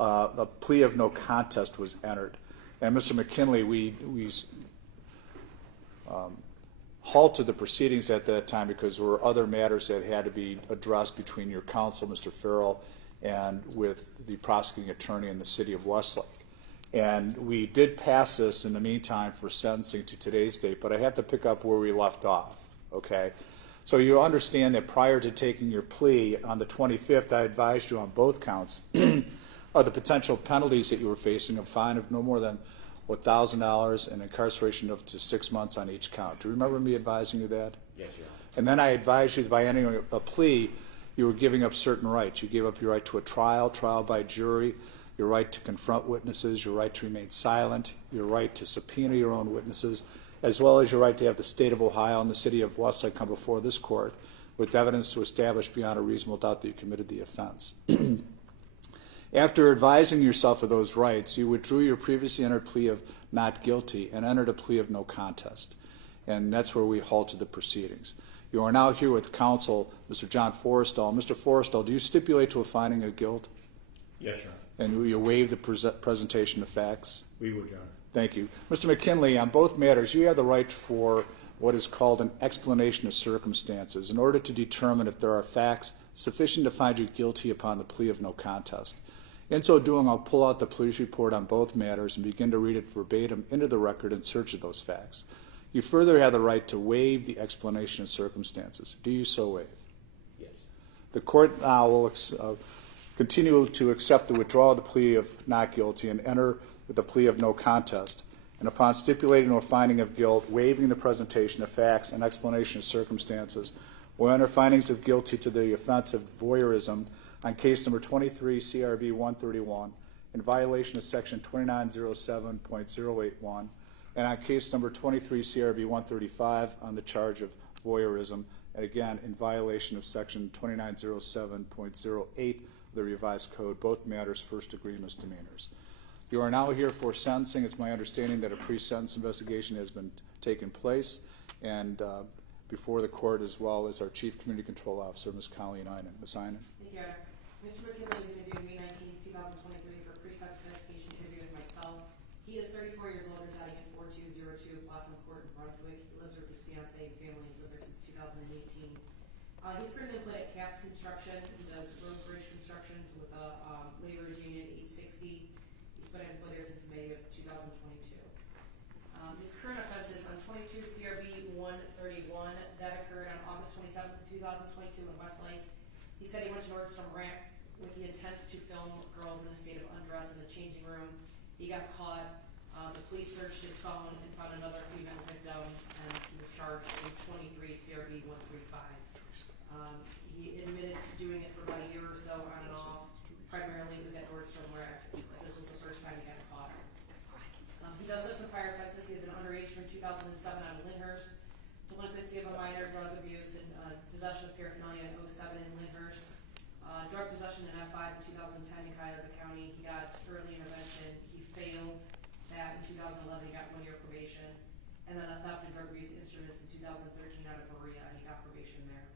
a plea of no contest was entered. And Mr. McKinley, we halted the proceedings at that time because there were other matters that had to be addressed between your counsel, Mr. Farrell, and with the prosecuting attorney in the city of Westlake. And we did pass this in the meantime for sentencing to today's date, but I have to pick up where we left off, okay? So you understand that prior to taking your plea on the 25th, I advised you on both counts of the potential penalties that you were facing, a fine of no more than $1,000 and incarceration of to 6 months on each count. Do you remember me advising you that? Yes, Your Honor. And then I advised you that by entering a plea, you were giving up certain rights. You gave up your right to a trial by jury, your right to confront witnesses, your right to remain silent, your right to subpoena your own witnesses, as well as your right to have the state of Ohio and the city of Westlake come before this court with evidence to establish beyond a reasonable doubt that you committed the offense. After advising yourself of those rights, you withdrew your previously entered plea of not guilty and entered a plea of no contest. And that's where we halted the proceedings. You are now here with counsel, Mr. John Forrestal. Mr. Forrestal, do you stipulate to a finding of guilt? Yes, Your Honor. And will you waive the presentation of facts? We would, Your Honor. Thank you. Mr. McKinley, on both matters, you have the right for what is called an explanation of circumstances in order to determine if there are facts sufficient to find you guilty upon the plea of no contest. In so doing, I'll pull out the police report on both matters and begin to read it verbatim into the record in search of those facts. You further have the right to waive the explanation of circumstances. Do you so waive? Yes. The court now will continue to accept the withdrawal of the plea of not guilty and enter with the plea of no contest. And upon stipulating or finding of guilt, waiving the presentation of facts and explanation of circumstances, will enter findings of guilty to the offense of voyeurism on case number 23 CRB 131 in violation of section 2907.081, and on case number 23 CRB 135 on the charge of voyeurism, and again in violation of section 2907.08 of the revised code, both matters first-degree misdemeanors. You are now here for sentencing. It's my understanding that a pre-sentence investigation has been taken place, and before the court, as well as our Chief Community Control Officer, Ms. Colleen Einen. Ms. Einen. Thank you, Your Honor. Mr. McKinley was interviewed May 19, 2023 for a pre-sentence investigation interview with myself. He is 34 years old, residing at 4202 Blossom Court in Brunswick. He lives with his fiancee and family. He's lived there since 2018. He's currently employed at CAPS Construction. He does road bridge constructions with the laborers union 860. He's been employed there since May of 2022. His current offenses on 22 CRB 131, that occurred on August 27th, 2022 in Westlake. He said he went to Nordstrom Rack with the intent to film girls in a state of undress in the changing room. He got caught. The police searched his phone and found another female victim, and he was charged in 23 CRB 135. He admitted to doing it for about a year or so on and off. Primarily it was at Nordstrom Rack, but this was the first time he got caught. He does have some prior offenses. He has an underage from 2007 out of Lyndhurst, delinquency of a minor, drug abuse, and possession of paraphernalia in 07 in Lyndhurst, drug possession in F5 in 2010 in Cuyahoga County. He got early intervention. He failed that in 2011. He got 1 year probation, and then a theft and drug abuse instruments in 2013 out of Berea, and he got probation there.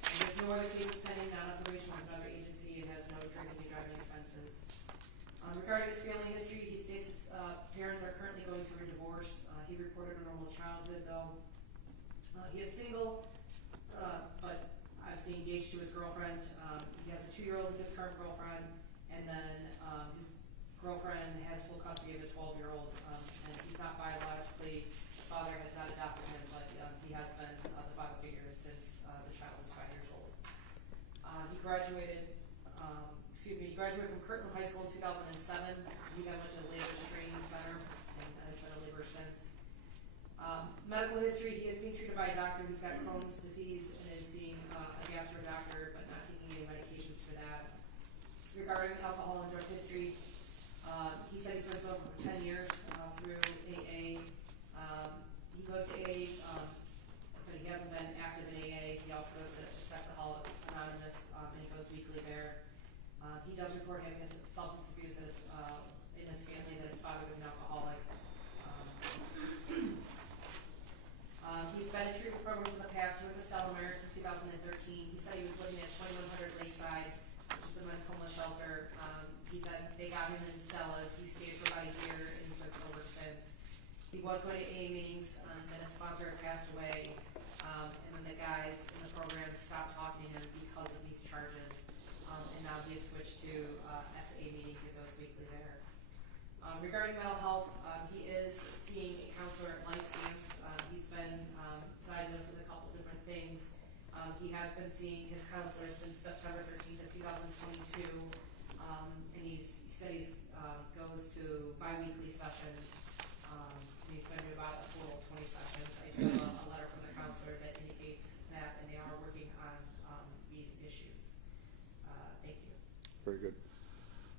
And there's no other cases pending, not on probation with another agency, and has no drinking and driving offenses. Regarding his family history, he states his parents are currently going through a divorce. He reported a normal childhood, though. He is single, but obviously engaged to his girlfriend. He has a 2-year-old with his current girlfriend, and then his girlfriend has full custody of a 12-year-old, and he's not biologically, his father has not adopted him, but he has been the father figure since the child was 5 years old. He graduated from Kirtland High School in 2007. He went to the Labor Training Center and has been a laborer since. Medical history, he is being treated by a doctor. He's got Crohn's disease and is seeing a gastro doctor, but not taking any medications for that. Regarding alcohol and drug history, he said he's been sober for 10 years through AA. He goes to AA, but he hasn't been active in AA. He also goes to Sexaholics Anonymous, and he goes weekly there. He does report having substance abuse in his family, that his father was an alcoholic. He's been in treatment programs in the past with the Stella Maris in 2013. He said he was living at 2100 Lakeside, which is the men's homeless shelter. They got Robin and Stella's. He stayed for about a year and has been sober since. He was going to AA meetings, then his sponsor had passed away, and then the guys in the program stopped talking to him because of these charges. And now he has switched to SA meetings and goes weekly there. Regarding mental health, he is seeing a counselor at LifeStance. He's been diagnosed with a couple different things. He has been seeing his counselor since September 13th of 2022, and he said he goes to bi-weekly sessions. And he's been to about a total of 20 sessions. I do have a letter from the counselor that indicates that, and they are working on these issues. Thank you. Very good.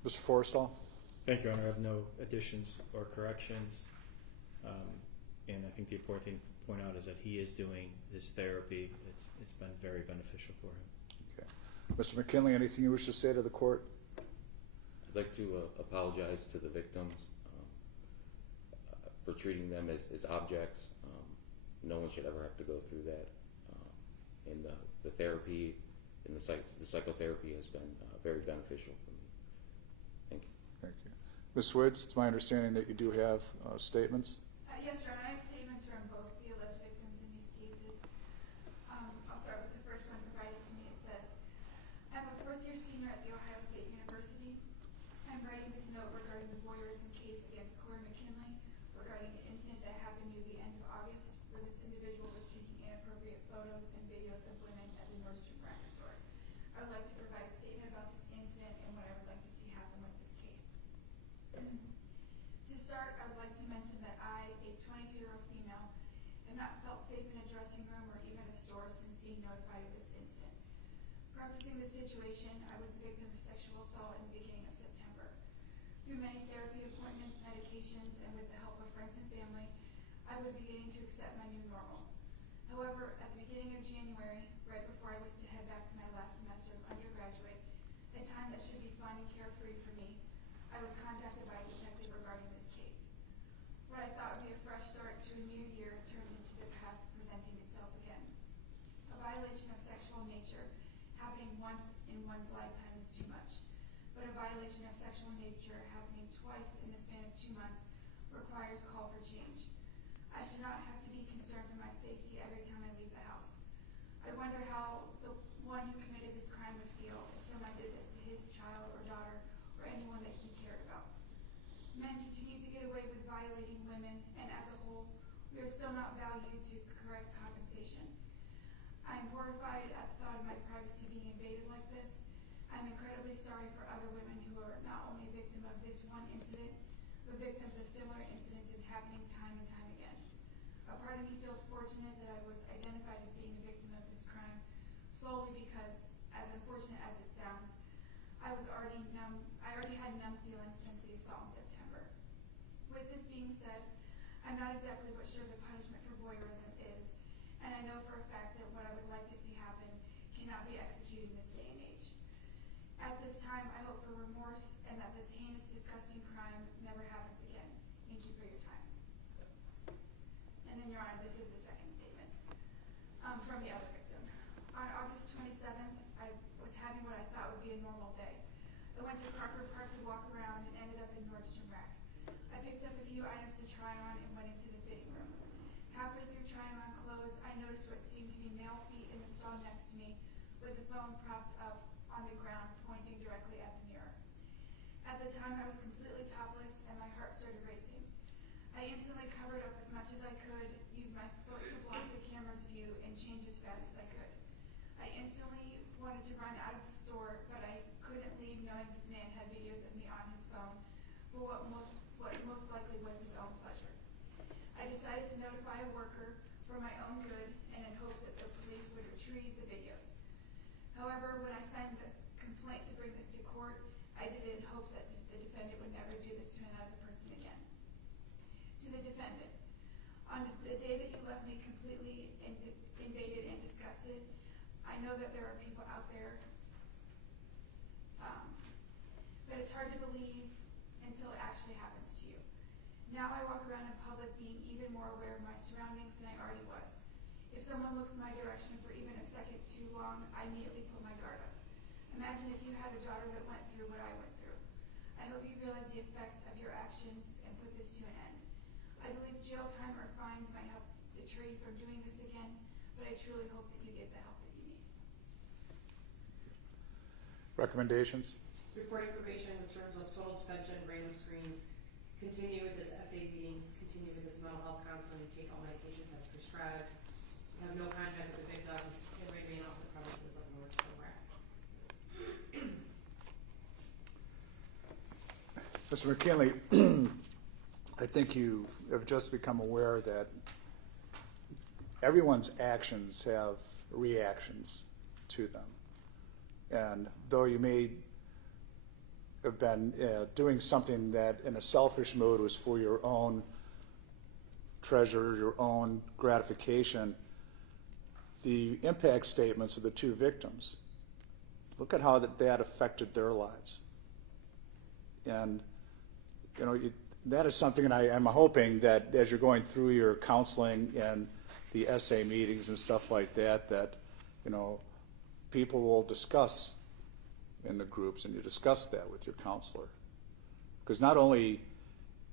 Mr. Forrestal? Thank you, Your Honor. I have no additions or corrections. And I think the important thing to point out is that he is doing his therapy. It's been very beneficial for him. Okay. Mr. McKinley, anything you wish to say to the court? I'd like to apologize to the victims for treating them as objects. No one should ever have to go through that. And the therapy and the psychotherapy has been very beneficial for me. Thank you. Thank you. Ms. Woods, it's my understanding that you do have statements. Yes, Your Honor. I have statements from both the alleged victims in these cases. I'll start with the first one provided to me. It says, I'm a fourth-year senior at The Ohio State University. I'm writing this note regarding the voyeurism case against Corey McKinley regarding an incident that happened near the end of August where this individual was taking inappropriate photos and videos of women at the Nordstrom Rack store. I would like to provide a statement about this incident and what I would like to see happen with this case. To start, I would like to mention that I, a 22-year-old female, have not felt safe in a dressing room or even a store since being notified of this incident. Prefacing the situation, I was the victim of sexual assault in the beginning of September. Through many therapy appointments, medications, and with the help of friends and family, I was beginning to accept my new normal. However, at the beginning of January, right before I was to head back to my last semester of undergraduate, a time that should be fun and carefree for me, I was contacted by a detective regarding this case. What I thought would be a fresh start to a new year turned into the past presenting itself again. A violation of sexual nature happening once in one's lifetime is too much, but a violation of sexual nature happening twice in the span of 2 months requires call for change. I should not have to be concerned for my safety every time I leave the house. I wonder how the one who committed this crime would feel if someone did this to his child or daughter or anyone that he cared about. Men continue to get away with violating women, and as a whole, we are still not valued to correct compensation. I am horrified at the thought of my privacy being invaded like this. I'm incredibly sorry for other women who are not only a victim of this one incident, but victims of similar incidences happening time and time again. A part of me feels fortunate that I was identified as being a victim of this crime solely because, as unfortunate as it sounds, I already had numb feelings since the assault in September. With this being said, I'm not exactly what sure the punishment for voyeurism is, and I know for a fact that what I would like to see happen cannot be executed in this day and age. At this time, I hope for remorse and that this heinous, disgusting crime never happens again. Thank you for your time. And then, Your Honor, this is the second statement from the other victim. On August 27th, I was having what I thought would be a normal day. I went to Crocker Park to walk around and ended up in Nordstrom Rack. I picked up a few items to try on and went into the fitting room. Halfway through trying on clothes, I noticed what seemed to be male feet in the stall next to me with the phone propped up on the ground pointing directly at the mirror. At the time, I was completely topless and my heart started racing. I instantly covered up as much as I could, used my foot to block the camera's view, and changed as fast as I could. I instantly wanted to run out of the store, but I couldn't leave knowing this man had videos of me on his phone for what most likely was his own pleasure. I decided to notify a worker for my own good and in hopes that the police would retrieve the videos. However, when I signed the complaint to bring this to court, I did it in hopes that the defendant would never do this to another person again. To the defendant, on the day that you left me completely invaded and disgusted, I know that there are people out there, but it's hard to believe until it actually happens to you. Now I walk around in public being even more aware of my surroundings than I already was. If someone looks in my direction for even a second too long, I immediately put my guard up. Imagine if you had a daughter that went through what I went through. I hope you you realize the effect of your actions and put this to an end. I believe jail time or fines might help deter you from doing this again, but I truly hope that you get the help that you need. Recommendations? Reporting probation in terms of total abstention, random screens, continue with this SA meetings, continue with this mental health counseling, and take all medications as prescribed. Have no contact with the victims and remain off the premises of Nordsville RAC. Mr. McKinley, I think you have just become aware that everyone's actions have reactions to them. And though you may have been doing something that in a selfish mode was for your own treasure, your own gratification, the impact statements of the two victims, look at how that affected their lives. And you know, that is something that I'm hoping that as you're going through your counseling and the SA meetings and stuff like that, that, you know, people will discuss in the groups, and you discuss that with your counselor. Because not only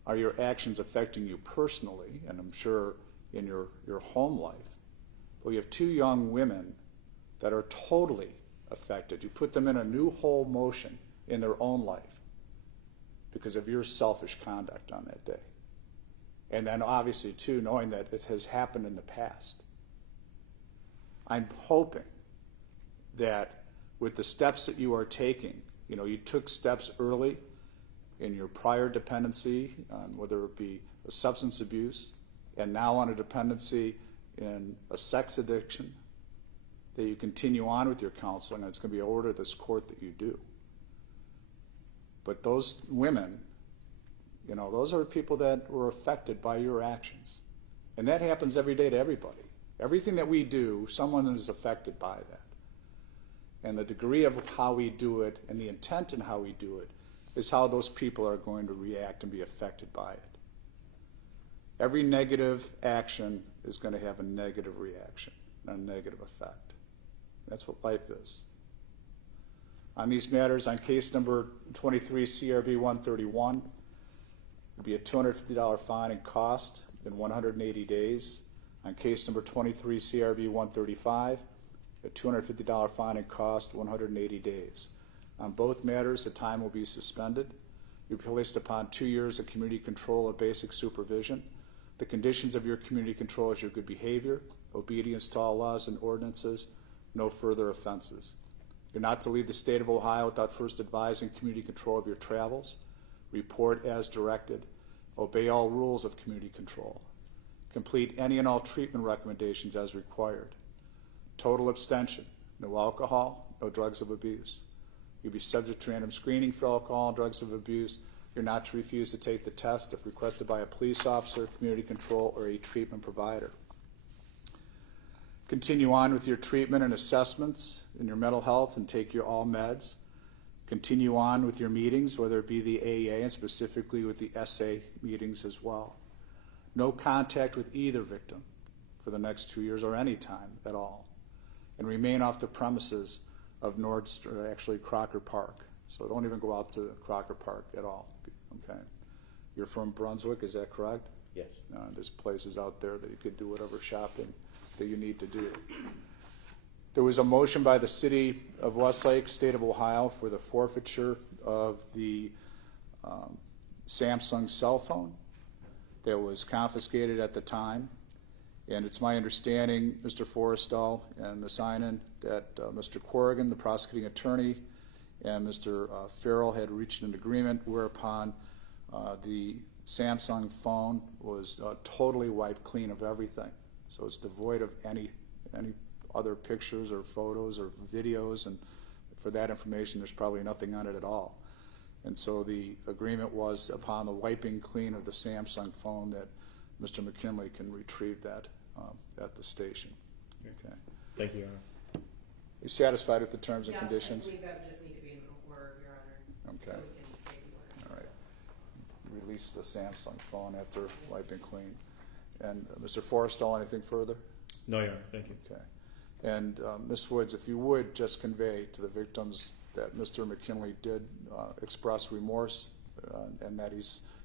are your actions affecting you personally, and I'm sure in your home life, but you have two young women that are totally affected. You put them in a new whole motion in their own life because of your selfish conduct on that day. And then obviously too, knowing that it has happened in the past. I'm hoping that with the steps that you are taking, you know, you took steps early in your prior dependency, whether it be a substance abuse, and now on a dependency in a sex addiction, that you continue on with your counseling, and it's going to be an order of this court that you do. But those women, you know, those are people that were affected by your actions. And that happens every day to everybody. Everything that we do, someone is affected by that. And the degree of how we do it and the intent in how we do it is how those people are going to react and be affected by it. Every negative action is going to have a negative reaction and a negative effect. That's what life is. On these matters, on case number 23 CRB 131, it would be a $250 fine and cost in 180 days. On case number 23 CRB 135, a $250 fine and cost 180 days. On both matters, the time will be suspended. You'll be placed upon 2 years of community control or basic supervision. The conditions of your community control is your good behavior, obedience to all laws and ordinances, no further offenses. You're not to leave the state of Ohio without first advising community control of your travels. Report as directed. Obey all rules of community control. Complete any and all treatment recommendations as required. Total abstention. No alcohol, no drugs of abuse. You'll be subject to random screening for alcohol and drugs of abuse. You're not to refuse to take the test if requested by a police officer, community control, or a treatment provider. Continue on with your treatment and assessments in your mental health and take your all meds. Continue on with your meetings, whether it be the AEA and specifically with the SA meetings as well. No contact with either victim for the next 2 years or any time at all. And remain off the premises of Crocker Park. So don't even go out to Crocker Park at all, okay? You're from Brunswick, is that correct? Yes. There's places out there that you could do whatever shopping that you need to do. There was a motion by the city of Westlake, state of Ohio, for the forfeiture of the Samsung cell phone that was confiscated at the time. And it's my understanding, Mr. Forrestal and Ms. Einen, that Mr. Corrigan, the prosecuting attorney, and Mr. Farrell had reached an agreement whereupon the Samsung phone was totally wiped clean of everything. So it's devoid of any other pictures or photos or videos, and for that information, there's probably nothing on it at all. And so the agreement was upon the wiping clean of the Samsung phone that Mr. McKinley can retrieve that at the station. Okay. Thank you, Your Honor. You satisfied with the terms and Yes, conditions? I believe that would just need to be in order, Your Honor. Okay. So we can take the order. All right. Release the Samsung phone after wiping clean. And Mr. Forrestal, anything further? No, Your Honor. Thank you. Okay. And Ms. Woods, if you would just convey to the victims that Mr. McKinley did express remorse and that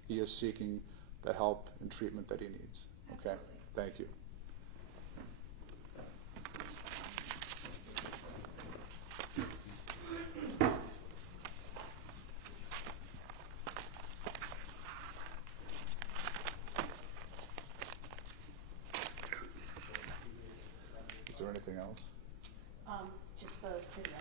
he is seeking the help and treatment that he needs. Okay? Absolutely. Thank you. Is there anything else? Just the video.